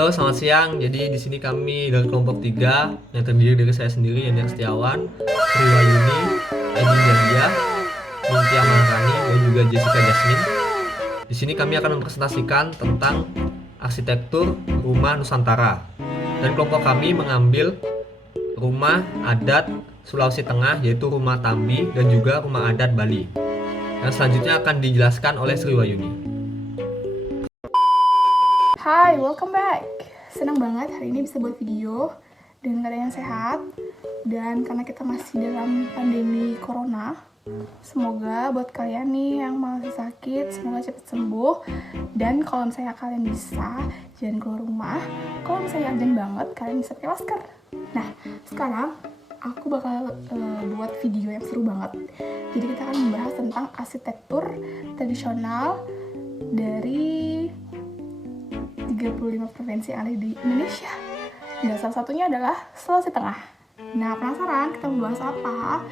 Halo, selamat siang. Jadi di sini kami dari kelompok 3 yang terdiri dari saya sendiri, Yandir Setiawan, Sri Wayuni, Edi Jalia, Ningtyah Maharani, dan juga Jessica Jasmine. Di sini kami akan mempresentasikan tentang arsitektur rumah Nusantara. Dan kelompok kami mengambil rumah adat Sulawesi Tengah, yaitu rumah Tambi dan juga rumah adat Bali. Yang selanjutnya akan dijelaskan oleh Sri Wayuni. Hai, welcome back. Senang banget hari ini bisa buat video dengan keadaan yang sehat. Dan karena kita masih dalam pandemi corona, semoga buat kalian nih yang masih sakit, semoga cepat sembuh. Dan kalau misalnya kalian bisa, jangan keluar rumah. Kalau misalnya urgent banget, kalian bisa pakai masker. Nah, sekarang aku bakal buat video yang seru banget. Jadi kita akan membahas tentang arsitektur tradisional dari 35 provinsi yang ada di Indonesia. Dan salah satunya adalah Sulawesi Tengah. Nah, penasaran kita membahas apa?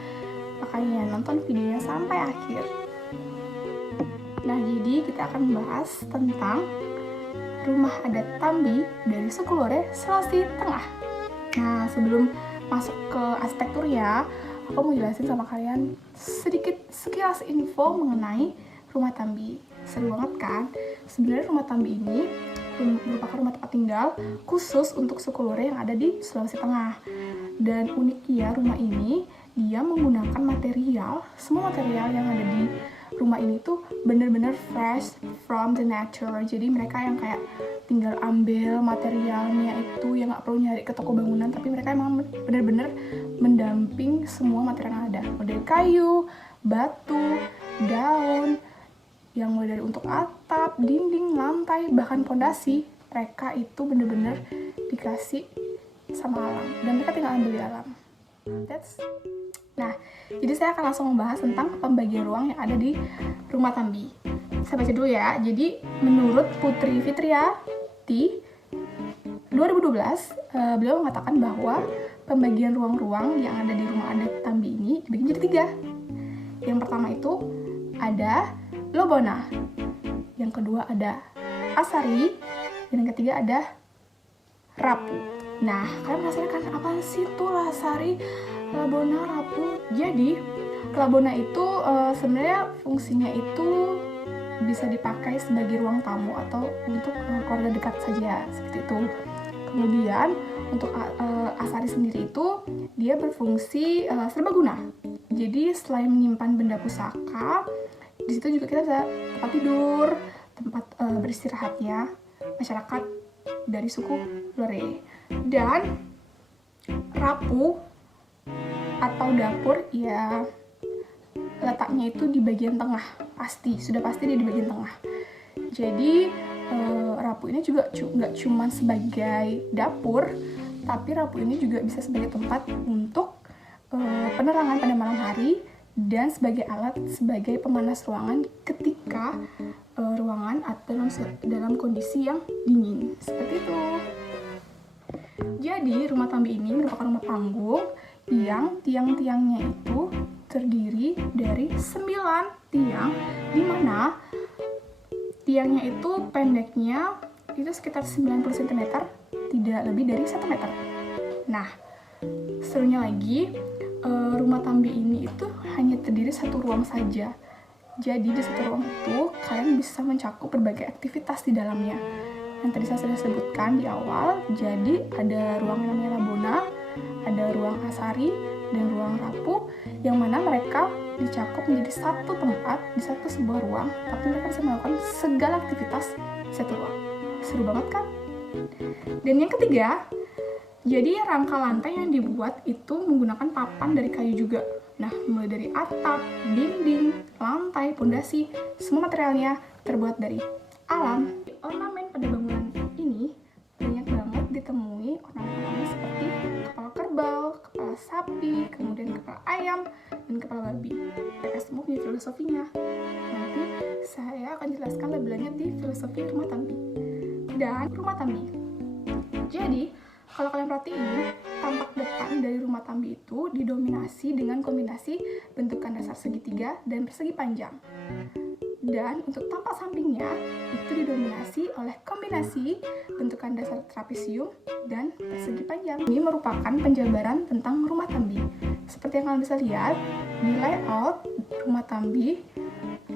Makanya nonton videonya sampai akhir. Nah, jadi kita akan membahas tentang rumah adat Tambi dari suku Lore, Sulawesi Tengah. Nah, sebelum masuk ke arsitekturnya, aku mau jelasin sama kalian sedikit sekilas info mengenai rumah Tambi. Seru banget kan? Sebenarnya rumah Tambi ini merupakan rumah tempat tinggal khusus untuk suku Lore yang ada di Sulawesi Tengah. Dan uniknya rumah ini, dia menggunakan semua material yang ada di rumah ini tuh bener-bener fresh from the nature. Jadi mereka yang kayak tinggal ambil materialnya itu, yang nggak perlu nyari ke toko bangunan, tapi mereka emang bener-bener mendamping semua material yang ada, mulai dari kayu, batu, daun, yang mulai dari untuk atap, dinding, lantai, bahkan pondasi, mereka itu bener-bener dikasih sama alam, dan mereka tinggal ambil di alam. Nah, jadi saya akan langsung membahas tentang pembagian ruang yang ada di rumah Tambi. Saya baca dulu ya. Jadi, menurut Putri Fitriati 2012, beliau mengatakan bahwa pembagian ruang-ruang yang ada di rumah adat Tambi ini dibagi menjadi 3. Yang pertama itu ada Lobona, yang kedua ada Asari, dan yang ketiga ada Rapu. Nah, kalian penasaran kan apa sih itu Asari, Lobona, Rapu? Jadi, Lobona itu sebenarnya fungsinya itu bisa dipakai sebagai ruang tamu atau untuk keluarga dekat saja, seperti itu. Kemudian untuk Asari sendiri itu dia berfungsi serbaguna. Jadi selain menyimpan benda pusaka, di situ juga kita bisa tempat tidur, tempat beristirahatnya masyarakat dari suku Lore. Dan Rapu atau dapur ya letaknya itu di bagian tengah, sudah pasti dia di bagian tengah. Jadi Rapu ini juga nggak cuma sebagai dapur, tapi Rapu ini juga bisa sebagai tempat untuk penerangan pada malam hari, dan sebagai alat sebagai pemanas ruangan ketika ruangan atau dalam kondisi yang dingin, seperti itu. Jadi rumah Tambi ini merupakan rumah panggung yang tiang-tiangnya itu terdiri dari 9 tiang, di mana tiangnya itu pendeknya itu sekitar 90 cm, tidak lebih dari 1 meter. Nah, serunya lagi, rumah Tambi ini itu hanya terdiri satu ruang saja. Jadi di satu ruang itu kalian bisa mencakup berbagai aktivitas di dalamnya. Yang tadi saya sudah sebutkan di awal, jadi ada ruang yang namanya Labona, ada ruang Asari, dan ruang Rapu, yang mana mereka dicakup menjadi satu tempat di satu sebuah ruang, tapi mereka bisa melakukan segala aktivitas di satu ruang. Seru banget kan? Dan yang ketiga, jadi rangka lantai yang dibuat itu menggunakan papan dari kayu juga. Nah, mulai dari atap, dinding, lantai, pondasi, semua materialnya terbuat dari alam. Ornamen pada bangunan ini banyak banget ditemui ornamen seperti kepala kerbau, kepala sapi, kemudian kepala ayam, dan kepala babi. Mereka semua punya filosofinya. Nanti saya akan jelaskan lebih lanjut di filosofi rumah Tambi. Dan rumah Tambi. Jadi, kalau kalian perhatiin, tampak depan dari rumah Tambi itu didominasi dengan kombinasi bentukan dasar segitiga dan persegi panjang. Dan untuk tampak sampingnya itu didominasi oleh kombinasi bentukan dasar trapesium dan persegi panjang. Ini merupakan penjabaran tentang rumah Tambi. Seperti yang kalian bisa lihat di layout rumah Tambi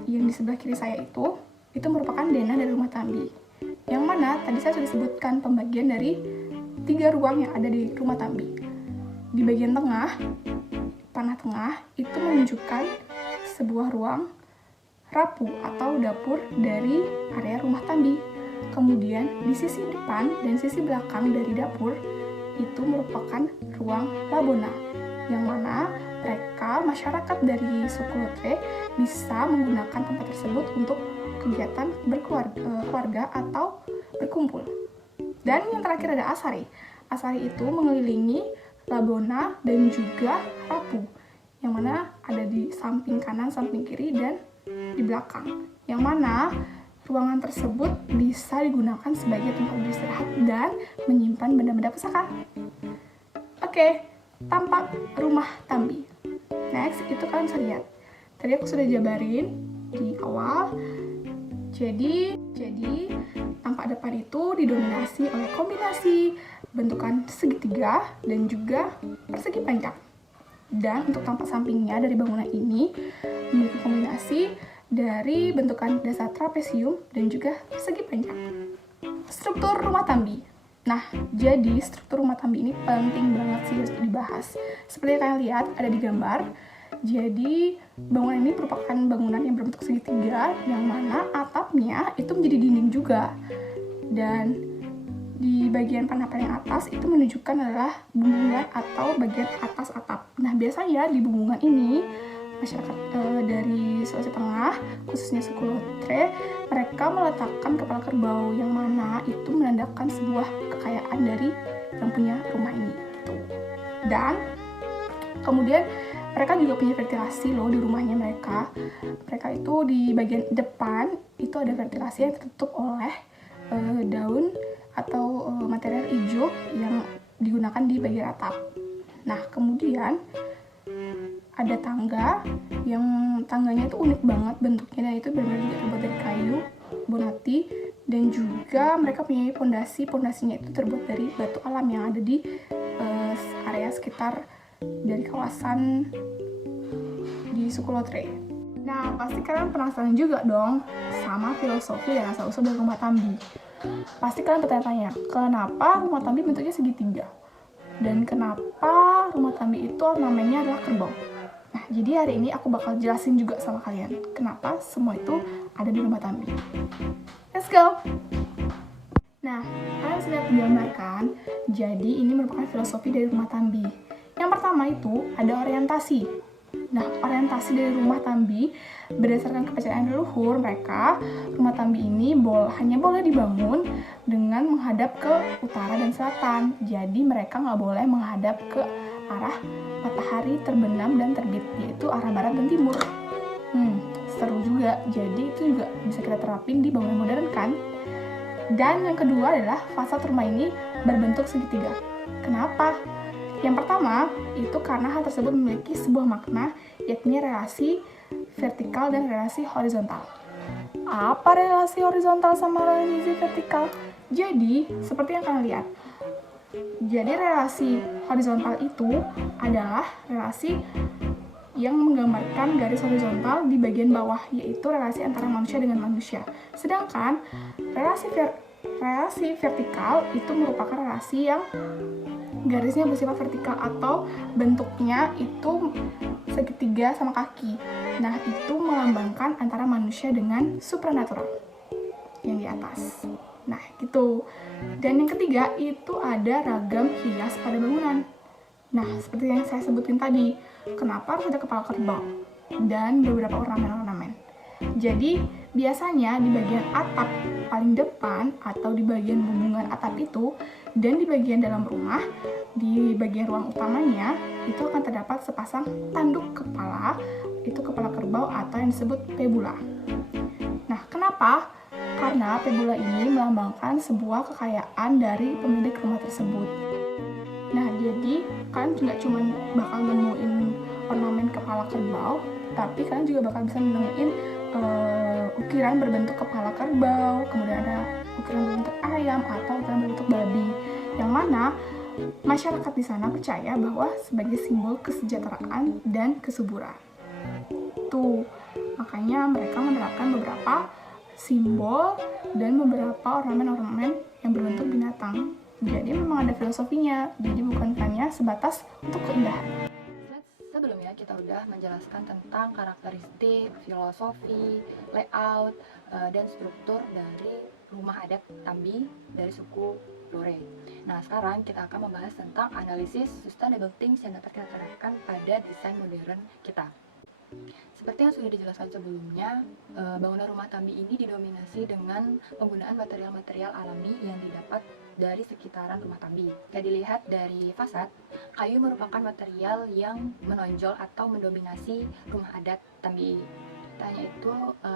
yang di sebelah kiri saya itu merupakan denah dari rumah Tambi. Yang mana tadi saya sudah sebutkan pembagian dari 3 ruang yang ada di rumah Tambi. Di bagian tengah, panah tengah itu menunjukkan sebuah ruang rapu atau dapur dari area rumah Tambi. Kemudian di sisi depan dan sisi belakang dari dapur itu merupakan ruang labona, yang mana mereka masyarakat dari suku Lotre bisa menggunakan tempat tersebut untuk kegiatan berkeluarga atau berkumpul. Dan yang terakhir ada asari. Asari itu mengelilingi labona dan juga rapu, yang mana ada di samping kanan, samping kiri, dan di belakang, yang mana ruangan tersebut bisa digunakan sebagai tempat beristirahat dan menyimpan benda-benda pusaka. Oke, tampak rumah Tambi. Next, itu kalian bisa lihat. Tadi aku sudah jabarin di awal. Jadi tampak depan itu didominasi oleh kombinasi bentukan segitiga dan juga persegi panjang. Dan untuk tampak sampingnya dari bangunan ini memiliki kombinasi dari bentukan dasar trapesium dan juga persegi panjang. Struktur rumah Tambi. Nah, jadi struktur rumah Tambi ini penting banget sih untuk dibahas. Seperti yang kalian lihat ada di gambar. Jadi bangunan ini merupakan bangunan yang berbentuk segitiga, yang mana atapnya itu menjadi dinding juga. Dan di bagian panah paling atas itu menunjukkan adalah bumbungan atau bagian atas atap. Nah, biasanya di bumbungan ini masyarakat dari Sulawesi Tengah, khususnya suku Lotre, mereka meletakkan kepala kerbau, yang mana itu menandakan sebuah kekayaan dari yang punya rumah ini. Gitu. Dan kemudian mereka juga punya ventilasi loh di rumahnya mereka. Mereka itu di bagian depan itu ada ventilasi yang tertutup oleh daun atau material hijau yang digunakan di bagian atap. Nah, kemudian ada tangga, yang tangganya itu unik banget bentuknya, dan itu benar-benar terbuat dari kayu bonati, dan juga mereka punya pondasinya itu terbuat dari batu alam yang ada di area sekitar dari kawasan di suku Lotre. Nah, pasti kalian penasaran juga dong sama filosofi dan asal-usul dari rumah Tambi. Pasti kalian bertanya-tanya, kenapa rumah Tambi bentuknya segitiga? Dan kenapa rumah Tambi itu namanya adalah kerbau? Nah, jadi hari ini aku bakal jelasin juga sama kalian kenapa semua itu ada di rumah Tambi. Let's go! Nah, kalian bisa lihat digambarkan. Jadi ini merupakan filosofi dari rumah Tambi. Yang pertama itu ada orientasi. Nah, orientasi dari rumah Tambi berdasarkan kepercayaan leluhur mereka, rumah Tambi ini hanya boleh dibangun dengan menghadap ke utara dan selatan. Jadi mereka nggak boleh menghadap ke arah matahari terbenam dan terbit, yaitu arah barat dan timur. Seru juga. Jadi itu juga bisa kita terapin di bangunan modern kan? Dan yang kedua adalah fasad rumah ini berbentuk segitiga. Kenapa? Yang pertama, itu karena hal tersebut memiliki sebuah makna, yakni relasi vertikal dan relasi horizontal. Apa relasi horizontal sama relasi vertikal? Jadi, seperti yang kalian lihat. Jadi, relasi horizontal itu adalah relasi yang menggambarkan garis horizontal di bagian bawah, yaitu relasi antara manusia dengan manusia. Sedangkan relasi vertikal itu merupakan relasi yang garisnya bersifat vertikal atau bentuknya itu segitiga sama kaki. Nah, itu melambangkan antara manusia dengan supranatural yang di atas. Nah, gitu. Dan yang ketiga itu ada ragam hias pada bangunan. Nah, seperti yang saya sebutin tadi, kenapa harus ada kepala kerbau dan beberapa ornamen-ornamen. Jadi, biasanya di bagian atap paling depan atau di bagian bumbungan atap itu, dan di bagian dalam rumah, di bagian ruang utamanya, itu akan terdapat sepasang tanduk kepala, itu kepala kerbau atau yang disebut pebula. Nah, kenapa? Karena pebula ini melambangkan sebuah kekayaan dari pemilik rumah tersebut. Nah, jadi kalian nggak cuma bakal nemuin ornamen kepala kerbau, tapi kalian juga bakal bisa nemuin ukiran berbentuk kepala kerbau, kemudian ada ukiran berbentuk ayam atau ukiran berbentuk babi, yang mana masyarakat di sana percaya bahwa sebagai simbol kesejahteraan dan kesuburan. Tuh, makanya mereka menerapkan beberapa simbol dan beberapa ornamen-ornamen yang berbentuk binatang. Jadi memang ada filosofinya, jadi bukan hanya sebatas untuk keindahan. Sebelumnya kita udah menjelaskan tentang karakteristik, filosofi, layout, dan struktur dari rumah adat Tambi dari suku Lore. Nah, sekarang kita akan membahas tentang analisis sustainable things yang dapat kita terapkan pada desain modern kita. Seperti yang sudah dijelaskan sebelumnya, bangunan rumah Tambi ini didominasi dengan penggunaan material-material alami yang didapat dari sekitaran rumah Tambi. Jika dilihat dari fasad, kayu merupakan material yang menonjol atau mendominasi rumah adat Tambi. Tak hanya itu,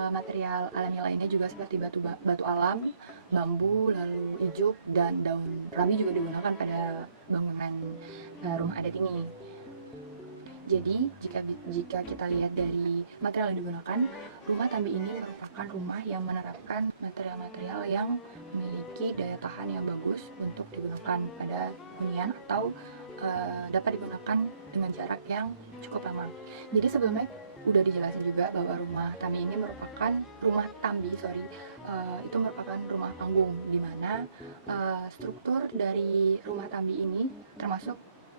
material alami lainnya juga seperti batu alam, bambu, lalu ijuk, dan daun rambi juga digunakan pada bangunan rumah adat ini. Jadi, jika kita lihat dari material yang digunakan, rumah Tambi ini merupakan rumah yang menerapkan material-material yang memiliki daya tahan yang bagus untuk digunakan pada hunian atau dapat digunakan dengan jarak yang cukup lama. Jadi sebelumnya udah dijelasin juga bahwa rumah Tambi ini merupakan itu merupakan rumah panggung, di mana struktur dari rumah Tambi ini termasuk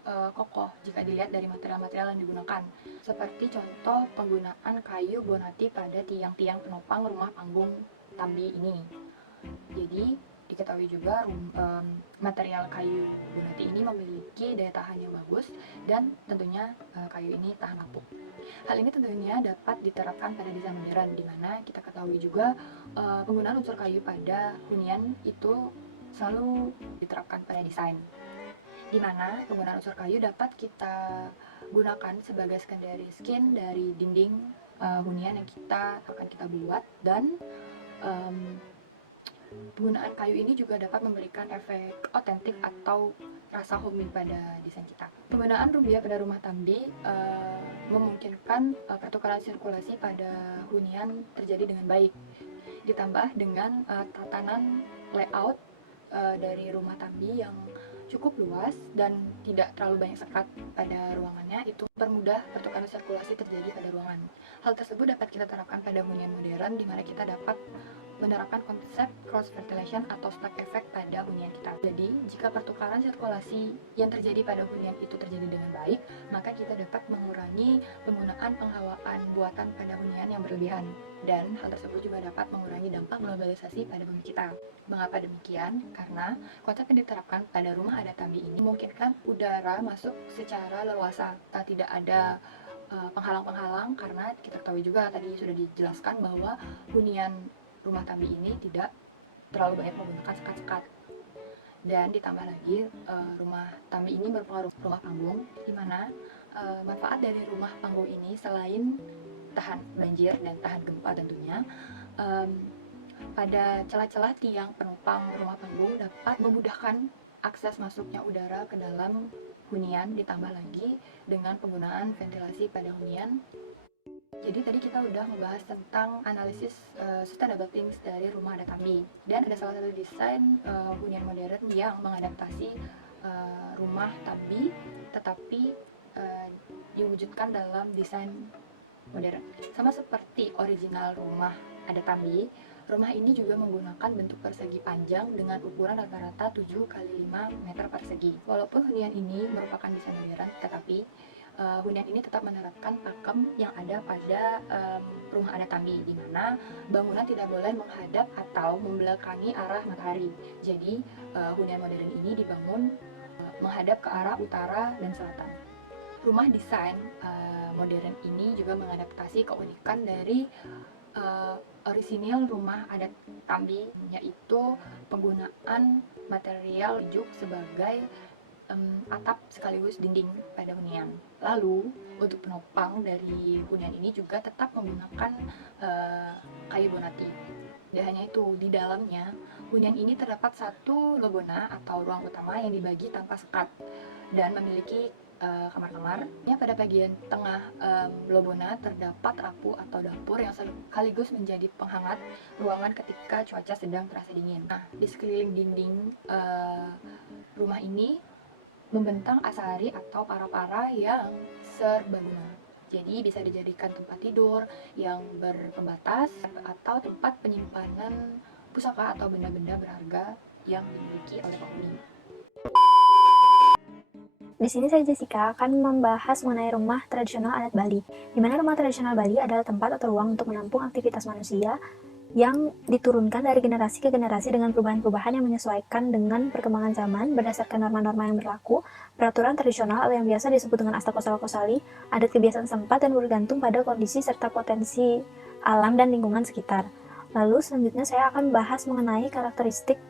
kokoh jika dilihat dari material-material yang digunakan, seperti contoh penggunaan kayu bonati pada tiang-tiang penopang rumah panggung Tambi ini. Jadi diketahui juga material kayu bonati ini memiliki daya tahan yang bagus dan tentunya kayu ini tahan lapuk. Hal ini tentunya dapat diterapkan pada desain modern, di mana kita ketahui juga penggunaan unsur kayu pada hunian itu selalu diterapkan pada desain, di mana penggunaan unsur kayu dapat kita gunakan sebagai secondary skin dari dinding hunian yang akan kita buat, dan penggunaan kayu ini juga dapat memberikan efek otentik atau rasa homey pada desain kita. Penggunaan rubia pada rumah Tambi memungkinkan pertukaran sirkulasi pada hunian terjadi dengan baik, ditambah dengan tatanan layout dari rumah Tambi yang cukup luas dan tidak terlalu banyak sekat pada ruangannya, itu mempermudah pertukaran sirkulasi terjadi pada ruangan. Hal tersebut dapat kita terapkan pada hunian modern, di mana kita dapat menerapkan konsep cross ventilation atau stack effect pada hunian kita. Jadi, jika pertukaran sirkulasi yang terjadi pada hunian itu terjadi dengan baik, maka kita dapat mengurangi penggunaan penghawaan buatan pada hunian yang berlebihan, dan hal tersebut juga dapat mengurangi dampak globalisasi pada bumi kita. Mengapa demikian? Karena konsep yang diterapkan pada rumah adat Tambi ini memungkinkan udara masuk secara leluasa, tidak ada penghalang-penghalang, karena kita ketahui juga tadi sudah dijelaskan bahwa hunian rumah Tambi ini tidak terlalu banyak menggunakan sekat-sekat. Dan ditambah lagi, rumah Tambi ini merupakan rumah panggung, di mana manfaat dari rumah panggung ini selain tahan banjir dan tahan gempa tentunya, pada celah-celah tiang penopang rumah panggung dapat memudahkan akses masuknya udara ke dalam hunian, ditambah lagi dengan penggunaan ventilasi pada hunian. Jadi tadi kita udah membahas tentang analisis sustainable things dari rumah adat Tambi, dan ada salah satu desain hunian modern yang mengadaptasi rumah Tambi tetapi diwujudkan dalam desain modern. Sama seperti original rumah adat Tambi, rumah ini juga menggunakan bentuk persegi panjang dengan ukuran rata-rata 7 x 5 meter persegi. Walaupun hunian ini merupakan desain modern, tetapi hunian ini tetap menerapkan pakem yang ada pada rumah adat Tambi, di mana bangunan tidak boleh menghadap atau membelakangi arah matahari. Jadi hunian modern ini dibangun menghadap ke arah utara dan selatan. Rumah desain modern ini juga mengadaptasi keunikan dari orisinil rumah adat Tambi, yaitu penggunaan material ijuk sebagai atap sekaligus dinding pada hunian. Lalu untuk penopang dari hunian ini juga tetap menggunakan kayu bonati. Dan hanya itu, di dalamnya hunian ini terdapat satu lobona atau ruang utama yang dibagi tanpa sekat dan memiliki kamar-kamar. Pada bagian tengah lobona terdapat rapu atau dapur yang sekaligus menjadi penghangat ruangan ketika cuaca sedang terasa dingin. Nah, di sekeliling dinding rumah ini membentang asari atau para-para yang serbaguna. Jadi bisa dijadikan tempat tidur yang berpembatas atau tempat penyimpanan pusaka atau benda-benda berharga yang dimiliki oleh penghuni. Di sini saya Jessica akan membahas mengenai rumah tradisional adat Bali. Di mana rumah tradisional Bali adalah tempat atau ruang untuk menampung aktivitas manusia yang diturunkan dari generasi ke generasi dengan perubahan-perubahan yang menyesuaikan dengan perkembangan zaman berdasarkan norma-norma yang berlaku, peraturan tradisional atau yang biasa disebut dengan asta kosala kosali, adat kebiasaan setempat dan bergantung pada kondisi serta potensi alam dan lingkungan sekitar. Lalu selanjutnya saya akan bahas mengenai karakteristik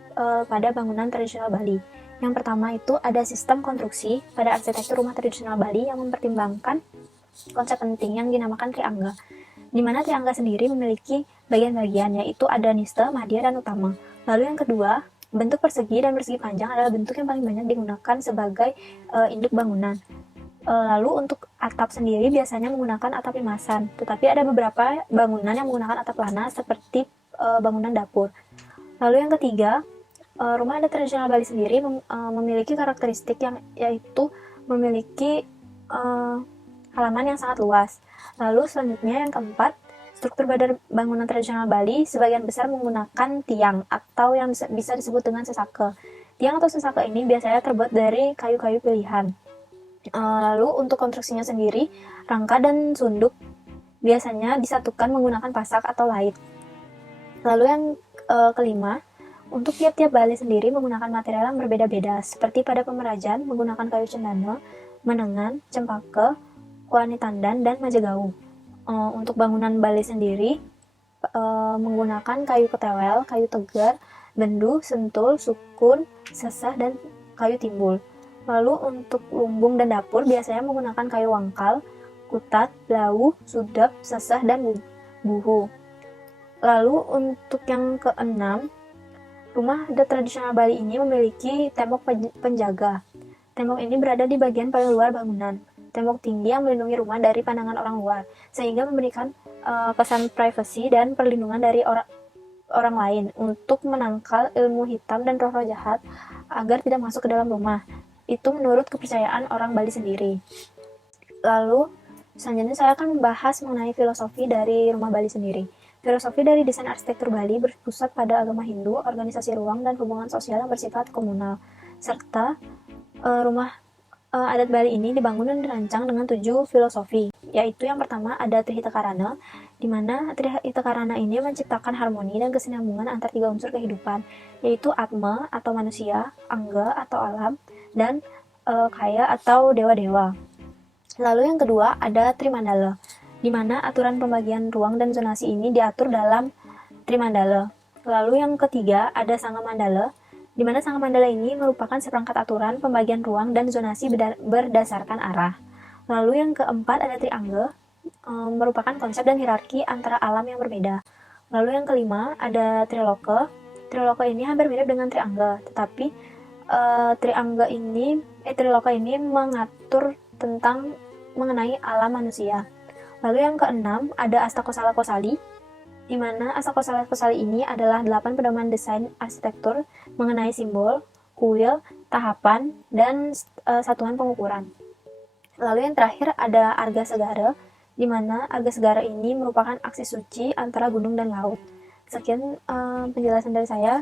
pada bangunan tradisional Bali. Yang pertama itu ada sistem konstruksi pada arsitektur rumah tradisional Bali yang mempertimbangkan konsep penting yang dinamakan triangga, di mana triangga sendiri memiliki bagian-bagian, yaitu ada niste, madya, dan utama. Lalu yang kedua, bentuk persegi dan persegi panjang adalah bentuk yang paling banyak digunakan sebagai induk bangunan. Lalu untuk atap sendiri biasanya menggunakan atap limasan, tetapi ada beberapa bangunan yang menggunakan atap lana seperti bangunan dapur. Lalu yang ketiga, rumah adat tradisional Bali sendiri memiliki karakteristik yang yaitu memiliki halaman yang sangat luas. Lalu selanjutnya yang keempat, struktur bangunan tradisional Bali sebagian besar menggunakan tiang atau yang bisa disebut dengan sesake. Tiang atau sesake ini biasanya terbuat dari kayu-kayu pilihan. Lalu untuk konstruksinya sendiri, rangka dan sunduk biasanya disatukan menggunakan pasak atau lait. Lalu yang kelima, untuk tiap-tiap Bali sendiri menggunakan material yang berbeda-beda, seperti pada Pemerajan menggunakan kayu cendana, menengan, cempaka, kuani tandan, dan majagau. Untuk bangunan Bali sendiri menggunakan kayu ketewel, kayu tegar, bendu, sentul, sukun, sesah, dan kayu timbul. Lalu untuk lumbung dan dapur biasanya menggunakan kayu wangkal, kutat, blau, sudap, sesah, dan buhu. Lalu untuk yang keenam, rumah adat tradisional Bali ini memiliki tembok penjaga. Tembok ini berada di bagian paling luar bangunan. Tembok tinggi yang melindungi rumah dari pandangan orang luar, sehingga memberikan kesan privasi dan perlindungan dari orang lain untuk menangkal ilmu hitam dan roh-roh jahat agar tidak masuk ke dalam rumah. Itu menurut kepercayaan orang Bali sendiri. Lalu, selanjutnya saya akan membahas mengenai filosofi dari rumah Bali sendiri. Filosofi dari desain arsitektur Bali berpusat pada agama Hindu, organisasi ruang, dan hubungan sosial yang bersifat komunal. Serta rumah adat Bali ini dibangun dan dirancang dengan 7 filosofi, yaitu yang pertama ada Trihitakarana, di mana Trihitakarana ini menciptakan harmoni dan kesinambungan antar 3 unsur kehidupan, yaitu Atma atau manusia, Angga atau alam, dan Kaya atau dewa-dewa. Lalu yang kedua ada Trimandala, di mana aturan pembagian ruang dan zonasi ini diatur dalam Trimandala. Lalu yang ketiga ada Sangga Mandala, di mana Sangga Mandala ini merupakan seperangkat aturan pembagian ruang dan zonasi berdasarkan arah. Lalu yang keempat ada Triangga, merupakan konsep dan hierarki antara alam yang berbeda. Lalu yang kelima ada Triloka. Triloka ini hampir mirip dengan Triangga, tetapi Triloka ini mengatur tentang mengenai alam manusia. Lalu yang keenam ada Asta Kosala Kosali, di mana Asta Kosala Kosali ini adalah 8 pedoman desain arsitektur mengenai simbol, kuil, tahapan, dan satuan pengukuran. Lalu yang terakhir ada Arga Segara, di mana Arga Segara ini merupakan aksi suci antara gunung dan laut. Sekian penjelasan dari saya.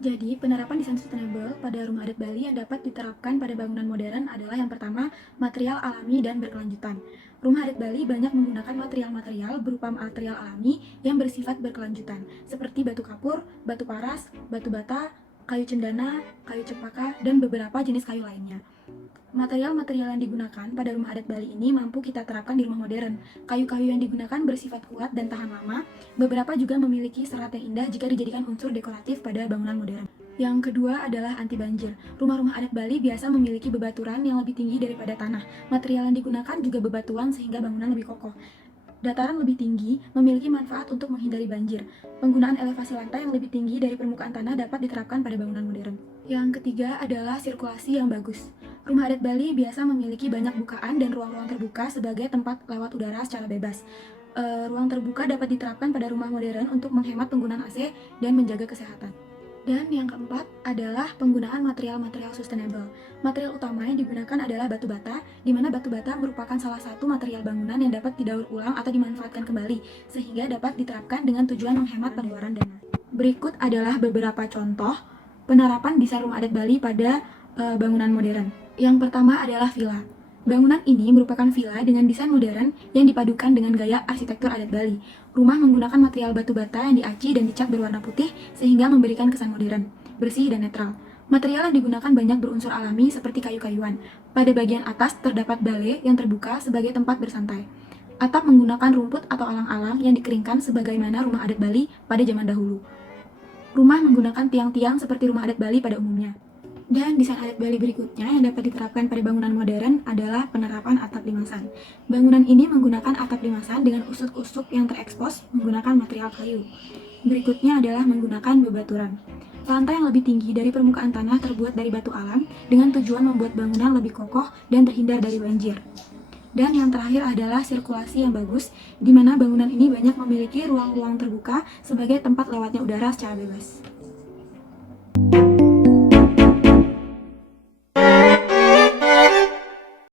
Jadi, penerapan desain sustainable pada rumah adat Bali yang dapat diterapkan pada bangunan modern adalah yang pertama, material alami dan berkelanjutan. Rumah adat Bali banyak menggunakan material-material berupa material alami yang bersifat berkelanjutan, seperti batu kapur, batu paras, batu bata, kayu cendana, kayu cempaka, dan beberapa jenis kayu lainnya. Material-material yang digunakan pada rumah adat Bali ini mampu kita terapkan di rumah modern. Kayu-kayu yang digunakan bersifat kuat dan tahan lama. Beberapa juga memiliki serat yang indah jika dijadikan unsur dekoratif pada bangunan modern. Yang kedua adalah anti banjir. Rumah-rumah adat Bali biasa memiliki bebaturan yang lebih tinggi daripada tanah. Material yang digunakan juga bebatuan sehingga bangunan lebih kokoh. Dataran lebih tinggi memiliki manfaat untuk menghindari banjir. Penggunaan elevasi lantai yang lebih tinggi dari permukaan tanah dapat diterapkan pada bangunan modern. Yang ketiga adalah sirkulasi yang bagus. Rumah adat Bali biasa memiliki banyak bukaan dan ruang-ruang terbuka sebagai tempat lewat udara secara bebas. Ruang terbuka dapat diterapkan pada rumah modern untuk menghemat penggunaan AC dan menjaga kesehatan. Dan yang keempat adalah penggunaan material-material sustainable. Material utama yang digunakan adalah batu bata, di mana batu bata merupakan salah satu material bangunan yang dapat didaur ulang atau dimanfaatkan kembali, sehingga dapat diterapkan dengan tujuan menghemat pengeluaran dana. Berikut adalah beberapa contoh penerapan desain rumah adat Bali pada bangunan modern. Yang pertama adalah villa. Bangunan ini merupakan villa dengan desain modern yang dipadukan dengan gaya arsitektur adat Bali. Rumah menggunakan material batu bata yang diaci dan dicat berwarna putih sehingga memberikan kesan modern, bersih dan netral. Material yang digunakan banyak berunsur alami seperti kayu-kayuan. Pada bagian atas terdapat bale yang terbuka sebagai tempat bersantai. Atap menggunakan rumput atau alang-alang yang dikeringkan sebagaimana rumah adat Bali pada zaman dahulu. Rumah menggunakan tiang-tiang seperti rumah adat Bali pada umumnya. Dan desain adat Bali berikutnya yang dapat diterapkan pada bangunan modern adalah penerapan atap limasan. Bangunan ini menggunakan atap limasan dengan usuk-usuk yang terekspos menggunakan material kayu. Berikutnya adalah menggunakan bebaturan. Lantai yang lebih tinggi dari permukaan tanah terbuat dari batu alam dengan tujuan membuat bangunan lebih kokoh dan terhindar dari banjir. Dan yang terakhir adalah sirkulasi yang bagus, di mana bangunan ini banyak memiliki ruang-ruang terbuka sebagai tempat lewatnya udara secara bebas.